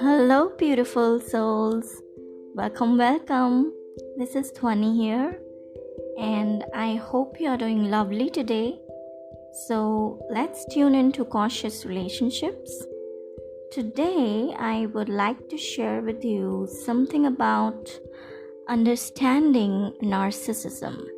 Hello, beautiful souls. Welcome. This is Twani here, and I hope you are doing lovely today. So, let's tune into Conscious Relationships. Today, I would like to share with you something about understanding narcissism.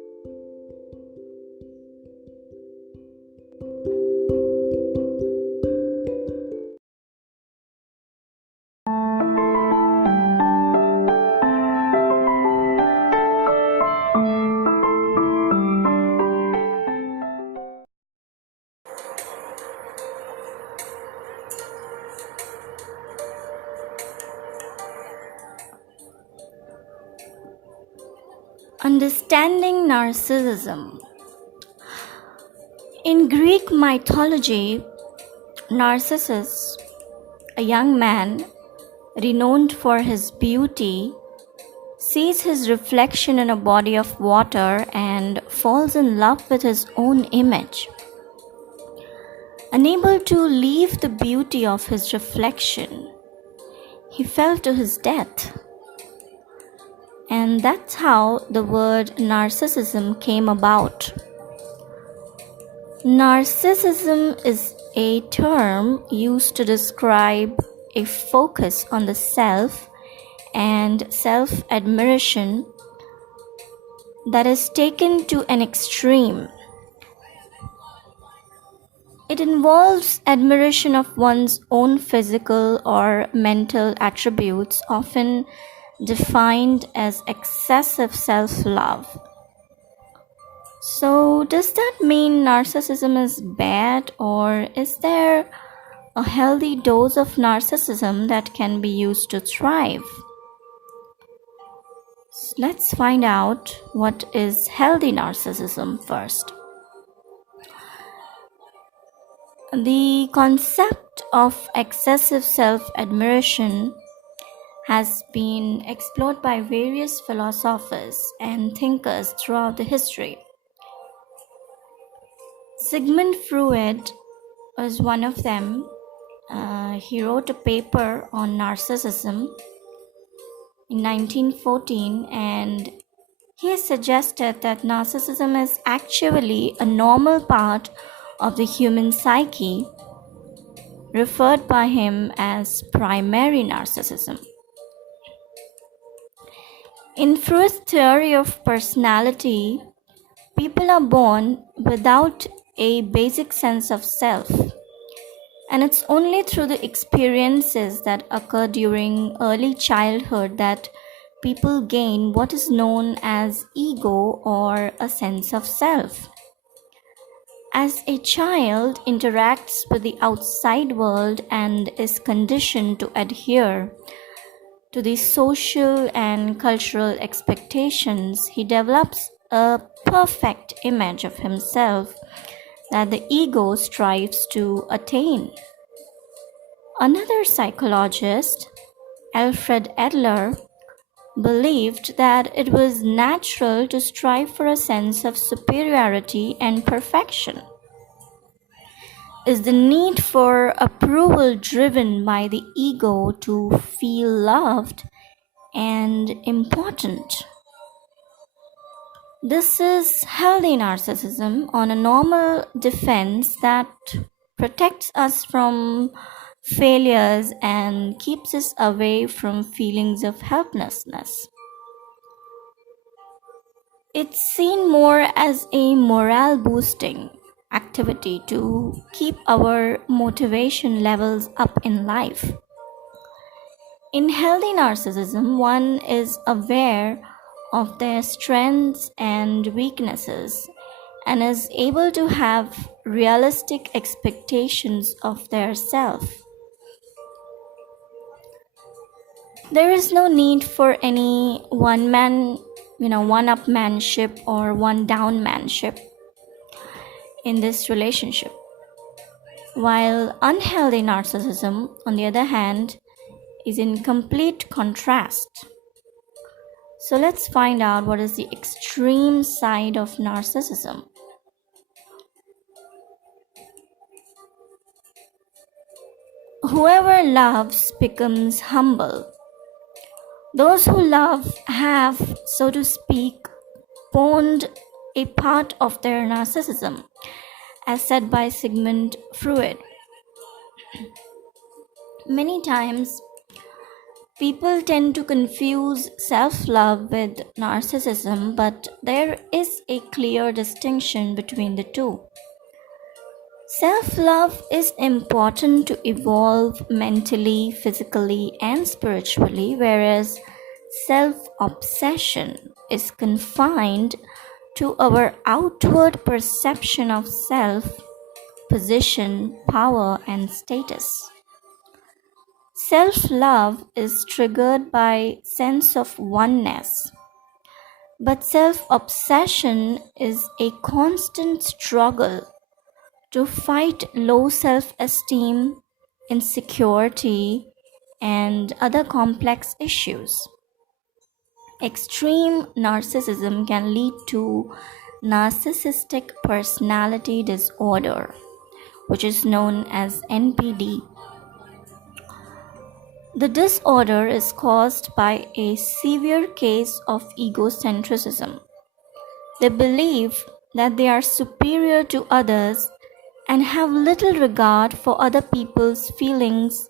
Understanding narcissism. In Greek mythology, Narcissus, a young man renowned for his beauty, sees his reflection in a body of water and falls in love with his own image. Unable to leave the beauty of his reflection, he fell to his death. And that's how the word narcissism came about. Narcissism is a term used to describe a focus on the self and self-admiration that is taken to an extreme. It involves admiration of one's own physical or mental attributes, often defined as excessive self-love. So, does that mean narcissism is bad, or is there a healthy dose of narcissism that can be used to thrive? Let's find out what is healthy narcissism first. The concept of excessive self-admiration has been explored by various philosophers and thinkers throughout the history. Sigmund Freud was one of them. He wrote a paper on narcissism in 1914, and he suggested that narcissism is actually a normal part of the human psyche, referred by him as primary narcissism. In Freud's theory of personality, people are born without a basic sense of self, and it's only through the experiences that occur during early childhood that people gain what is known as ego or a sense of self. As a child interacts with the outside world and is conditioned to adhere to the social and cultural expectations, he develops a perfect image of himself that the ego strives to attain. Another psychologist, Alfred Adler, believed that it was natural to strive for a sense of superiority and perfection. Is the need for approval driven by the ego to feel loved and important? This is healthy narcissism on a normal defense that protects us from failures and keeps us away from feelings of helplessness. It's seen more as a morale boosting activity to keep our motivation levels up in life. In healthy narcissism, one is aware of their strengths and weaknesses and is able to have realistic expectations of their self. There is no need for any one-upmanship or one-downmanship in this relationship. While unhealthy narcissism, on the other hand, is in complete contrast. So let's find out what is the extreme side of narcissism. Whoever loves becomes humble. Those who love have, so to speak, pawned a part of their narcissism, as said by Sigmund Freud. Many times, people tend to confuse self love with narcissism, but there is a clear distinction between the two. Self love is important to evolve mentally, physically, and spiritually, whereas self obsession is confined to our outward perception of self, position, power, and status. Self love is triggered by sense of oneness, but self obsession is a constant struggle to fight low self esteem, insecurity, and other complex issues. Extreme narcissism can lead to narcissistic personality disorder, which is known as NPD. The disorder is caused by a severe case of egocentrism. They believe that they are superior to others and have little regard for other people's feelings,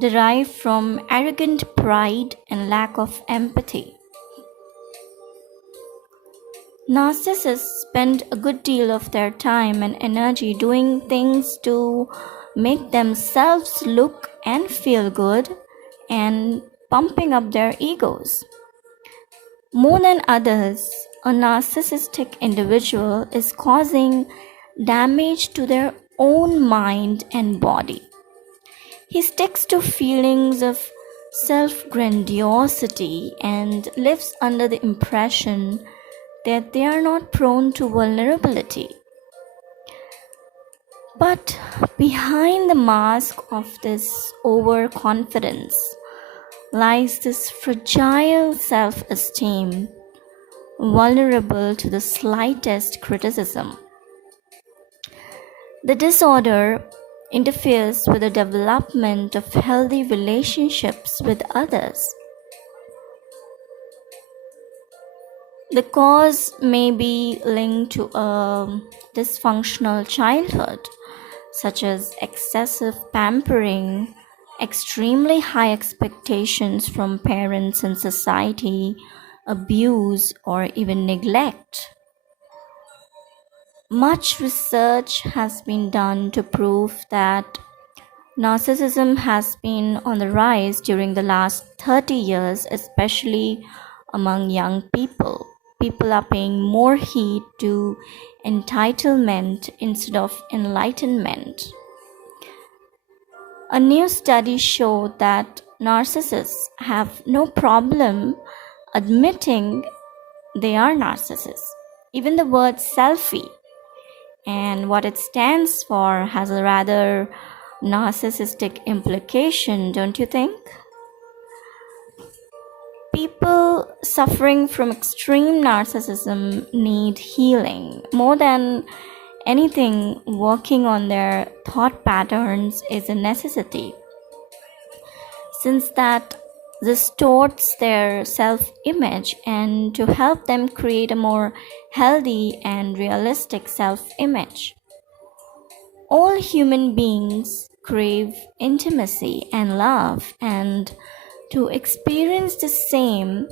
derived from arrogant pride and lack of empathy. Narcissists spend a good deal of their time and energy doing things to make themselves look and feel good and pumping up their egos. More than others, a narcissistic individual is causing damage to their own mind and body. He sticks to feelings of self-grandiosity and lives under the impression that they are not prone to vulnerability. But behind the mask of this overconfidence lies this fragile self-esteem, vulnerable to the slightest criticism. The disorder interferes with the development of healthy relationships with others. The cause may be linked to a dysfunctional childhood, such as excessive pampering, extremely high expectations from parents and society, abuse, or even neglect. Much research has been done to prove that narcissism has been on the rise during the last 30 years, especially among young people. People are paying more heed to entitlement instead of enlightenment. A new study showed that narcissists have no problem admitting they are narcissists. Even the word selfie and what it stands for has a rather narcissistic implication, don't you think? People suffering from extreme narcissism need healing. More than anything, working on their thought patterns is a necessity, since that distorts their self-image, and to help them create a more healthy and realistic self-image. All human beings crave intimacy and love, and to experience the same,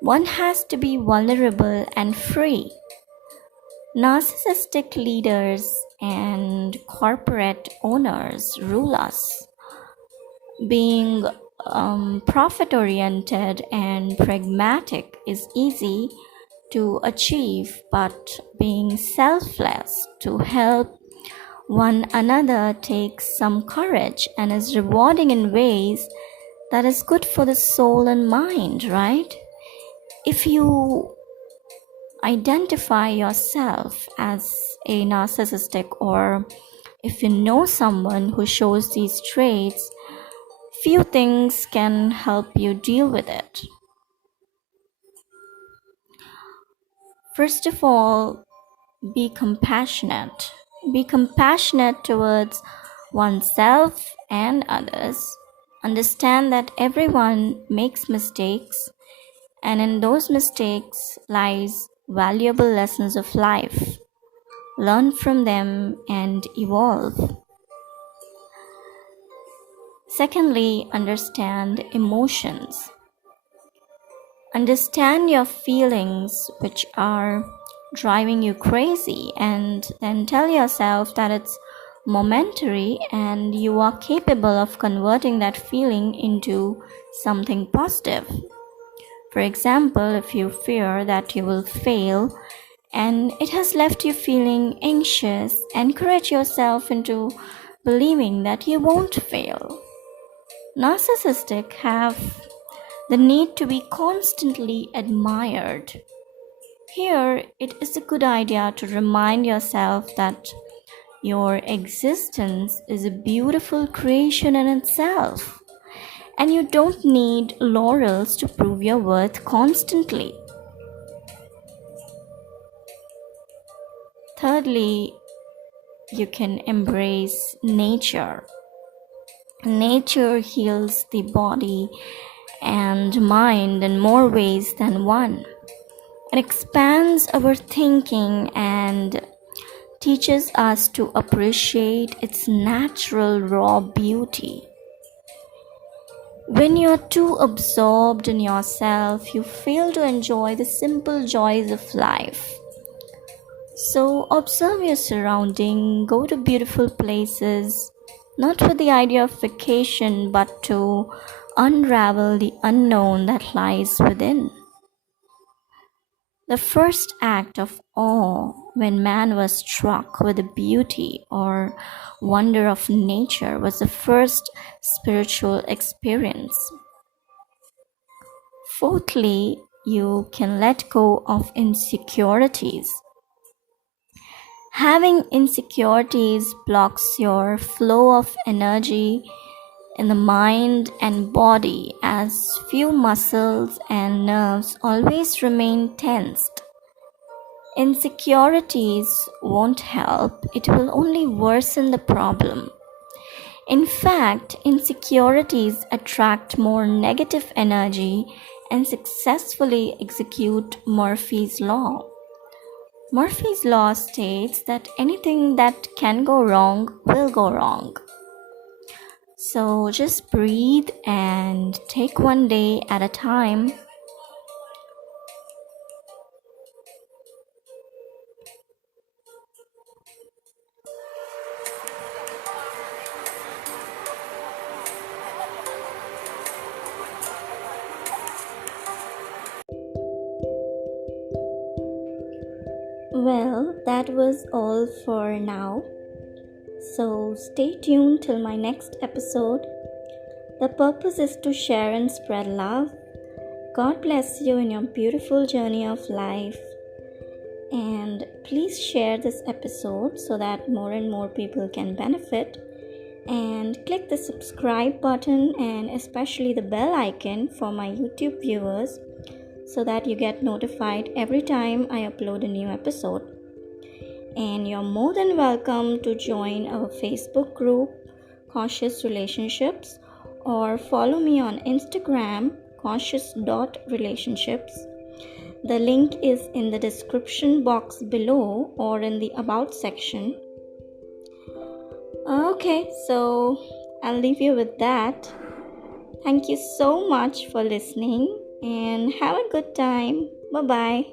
one has to be vulnerable and free. Narcissistic leaders and corporate owners rule us. Being profit-oriented and pragmatic is easy to achieve, but being selfless to help one another takes some courage and is rewarding in ways that is good for the soul and mind, right? If you identify yourself as a narcissistic, or if you know someone who shows these traits, few things can help you deal with it. First of all, be compassionate. Be compassionate towards oneself and others. Understand that everyone makes mistakes, and in those mistakes lies valuable lessons of life. Learn from them and evolve. Secondly, understand emotions. Understand your feelings which are driving you crazy, and then tell yourself that it's momentary and you are capable of converting that feeling into something positive. For example, if you fear that you will fail and it has left you feeling anxious, encourage yourself into believing that you won't fail. Narcissists have the need to be constantly admired. Here, it is a good idea to remind yourself that your existence is a beautiful creation in itself, and you don't need laurels to prove your worth constantly. Thirdly, you can embrace nature. Nature heals the body and mind in more ways than one. It expands our thinking and teaches us to appreciate its natural raw beauty. When you're too absorbed in yourself, you fail to enjoy the simple joys of life. So observe your surrounding, go to beautiful places, not with the idea of vacation, but to unravel the unknown that lies within. The first act of awe when man was struck with the beauty or wonder of nature was the first spiritual experience. Fourthly, you can let go of insecurities. Having insecurities blocks your flow of energy in the mind and body, as few muscles and nerves always remain tensed. Insecurities won't help, it will only worsen the problem. In fact, insecurities attract more negative energy and successfully execute Murphy's Law. Murphy's Law states that anything that can go wrong will go wrong. So just breathe and take one day at a time. Well, that was all for now. So stay tuned till my next episode. The purpose is to share and spread love. God bless you in your beautiful journey of life. And please share this episode so that more and more people can benefit. And click the subscribe button and especially the bell icon for my YouTube viewers so that you get notified every time I upload a new episode. And you're more than welcome to join our Facebook group, Conscious.Relationships, or follow me on Instagram, Conscious.Relationships. The link is in the description box below or in the About section. Okay, so I'll leave you with that. Thank you so much for listening and have a good time. Bye-bye.